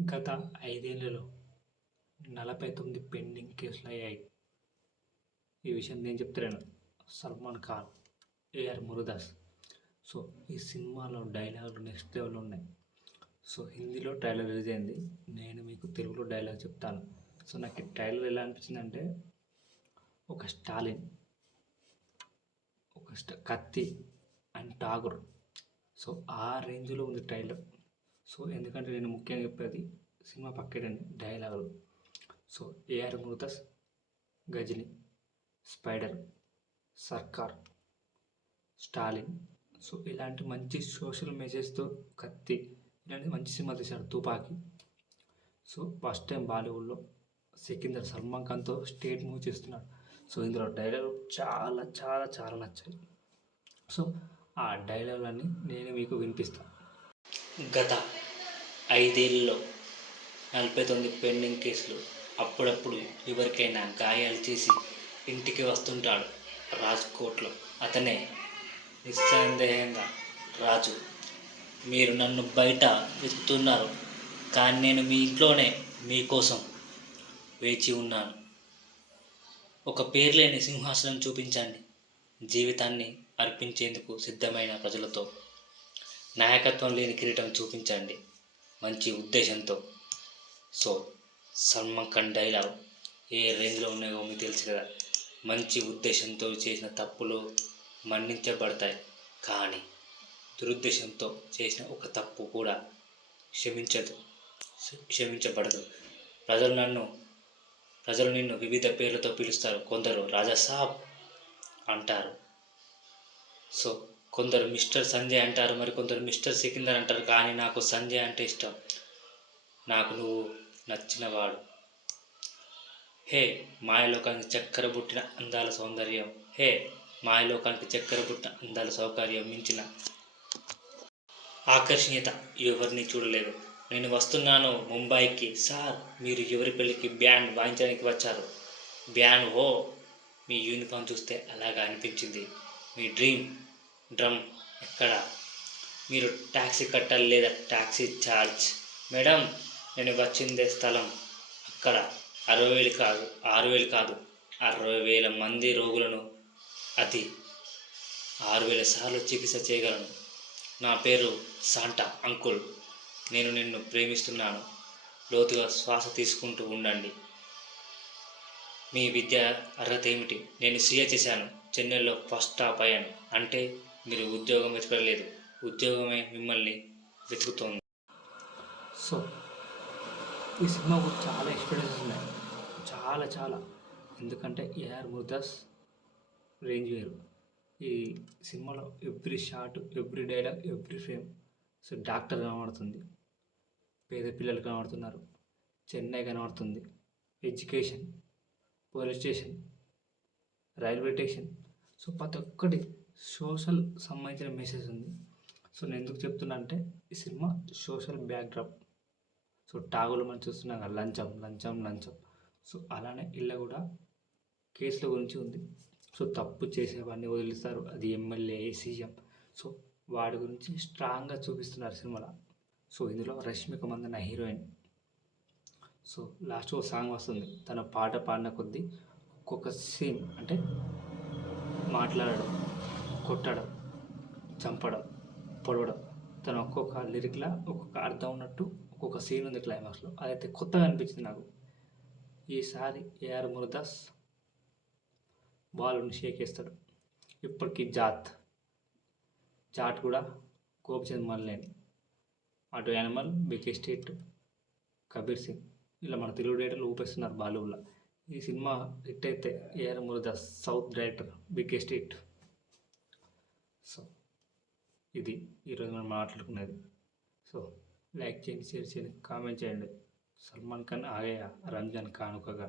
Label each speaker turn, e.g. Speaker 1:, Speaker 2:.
Speaker 1: గత ఐదేళ్ళలో నలభై తొమ్మిది పెండింగ్ కేసులు అయ్యాయి. ఈ విషయం నేను చెప్తున్నాను సల్మాన్ ఖాన్ ఏఆర్ మురుదాస్. సో ఈ సినిమాలో డైలాగులు నెక్స్ట్ లెవెల్ ఉన్నాయి. సో హిందీలో ట్రైలర్ రిలీజ్ అయింది. నేను మీకు తెలుగులో డైలాగ్ చెప్తాను. సో నాకు ఈ ట్రైలర్ ఎలా అనిపించిందంటే ఒక స్టాలిన్ ఒక స్ట కత్తి అండ్ టాగర్ సో ఆ రేంజ్లో ఉంది ట్రైలర్. సో ఎందుకంటే నేను ముఖ్యంగా చెప్పేది సినిమా పక్కేటండి డైలాగులు. So AR Murugadoss Ghajini Spyder Sarkar Stalin. So ఇలాంటి మంచి సోషల్ మెసేజ్తో కత్తి ఇలాంటి మంచి సినిమా తీశాడు తుపాకి. సో ఫస్ట్ టైం బాలీవుడ్లో సికిందర్ సల్మాన్ ఖాన్తో స్టేట్ మూవ్ చేస్తున్నాడు. సో ఇందులో డైలాగ్ చాలా చాలా చాలా నచ్చాయి. సో ఆ డైలాగులన్నీ నేను మీకు వినిపిస్తాను
Speaker 2: గత ఐదేళ్ళలో నలభై తొమ్మిది పెండింగ్ కేసులు అప్పుడప్పుడు ఎవరికైనా గాయాలు చేసి ఇంటికి వస్తుంటాడు రాజ్కోట్లో. అతనే నిస్సందేహంగా రాజు మీరు నన్ను బయట వెతుకుతున్నారు కానీ నేను మీ ఇంట్లోనే మీకోసం వేచి ఉన్నాను. ఒక పేర్లేని సింహాసనం చూపించండి. జీవితాన్ని అర్పించేందుకు సిద్ధమైన ప్రజలతో నాయకత్వం లేని కిరీటం చూపించండి. మంచి ఉద్దేశంతో. సో సల్మాన్ ఖాన్ డైలాగ్ ఏ రేంజ్లో ఉన్నాయో మీకు తెలుసు కదా. మంచి ఉద్దేశంతో చేసిన తప్పులు మన్నించబడతాయి. కానీ దురుద్దేశంతో చేసిన ఒక తప్పు కూడా క్షమించదు. క్షమించబడదు. ప్రజలు నన్ను ప్రజలు నిన్ను వివిధ పేర్లతో పిలుస్తారు. కొందరు రాజా సాబ్ అంటారు. సో కొందరు మిస్టర్ సంజయ్ అంటారు మరి కొందరు మిస్టర్ సికిందర్ అంటారు కానీ నాకు సంజయ్ అంటే ఇష్టం. నాకు నువ్వు నచ్చినవాడు. హే మాయలోకానికి చక్కెర పుట్టిన అందాల సౌందర్యం. హే మాయలోకానికి చక్కెర పుట్టిన అందాల సౌకర్యం మించిన ఆకర్షణీయత ఎవరిని చూడలేదు. నేను వస్తున్నాను ముంబైకి. సార్ మీరు ఎవరి పెళ్ళికి బ్యాండ్ వాయించడానికి వచ్చారు? బ్యాండ్ ఓ మీ యూనిఫామ్ చూస్తే అలాగా అనిపించింది. మీ డ్రీమ్ డ్రమ్ ఎక్కడ? మీరు ట్యాక్సీ కట్టాలి లేదా ట్యాక్సీ ఛార్జ్? మేడం నేను వచ్చిందే స్థలం అక్కడ. అరవై వేలు కాదు ఆరు వేలు కాదు. అరవై వేల మంది రోగులను అది ఆరు వేల సార్లు చికిత్స చేయగలను. నా పేరు సాంటా అంకుల్. నేను నిన్ను ప్రేమిస్తున్నాను. లోతుగా శ్వాస తీసుకుంటూ ఉండండి. మీ విద్య అర్హత ఏమిటి? నేను సీఏ చేశాను. చెన్నైలో ఫస్ట్ టాప్ అయ్యాను. అంటే మీరు ఉద్యోగం వెతకలేదు. ఉద్యోగమే మిమ్మల్ని వెతుకుతోంది.
Speaker 1: సో ఈ సినిమా చాలా ఎక్స్పీరియన్స్ ఉన్నాయి. చాలా చాలా. ఎందుకంటే ఏఆర్ ముర్దాస్ రేంజ్ వేరు ఈ సినిమాలో every shot every dialogue every frame so doctor కనబడుతుంది. పేద పిల్లలు కనబడుతున్నారు. చెన్నై కనబడుతుంది. Education police station railway station so ప్రతి ఒక్కటి సోషల్ సంబంధించిన మెసేజ్ ఉంది. సో నేను ఎందుకు చెప్తున్నా అంటే ఈ సినిమా సోషల్ బ్యాక్డ్రాప్. సో టాగులు మనం చూస్తున్నాం కదా లంచం లంచం లంచం. సో అలానే ఇళ్ళ కూడా కేసుల గురించి ఉంది. సో తప్పు చేసేవాడిని వదిలిస్తారు. అది ఎమ్మెల్యే సీఎం. సో వాడి గురించి స్ట్రాంగ్గా చూపిస్తున్నారు సినిమాలో. సో ఇందులో Rashmika Mandanna heroine. So last ఒక సాంగ్ వస్తుంది. తన పాట పాడిన కొద్దీ ఒక్కొక్క సీన్ అంటే మాట్లాడడం. కొట్టడం చంపడం పొడవడం. తను ఒక్కొక్క లిరిక్లా ఒక్కొక్క అర్థం ఉన్నట్టు ఒక్కొక్క సీన్ ఉంది క్లైమాక్స్లో. అదైతే కొత్తగా అనిపించింది నాకు. ఈసారి ఏఆర్ మురదాస్ బాలుని షేక్ వేస్తాడు ఇప్పటికీ జాత్ జాట్ కూడా గోపిచంద్ మల్లేని. అటు Animal biggest hit Kabir Singh. ఇలా మన తెలుగు డైరెక్టర్లు ఊపేస్తున్నారు బాలీవుడ్లో. ఈ సినిమా హిట్ అయితే AR Murugadoss south director biggest hit so ఇది ఈరోజు మనం మాట్లాడుకున్నది. సో లైక్ చేయండి షేర్ చేయండి కామెంట్ చేయండి. సల్మాన్ ఖాన్ ఆగయా రంజాన్ కానుకగా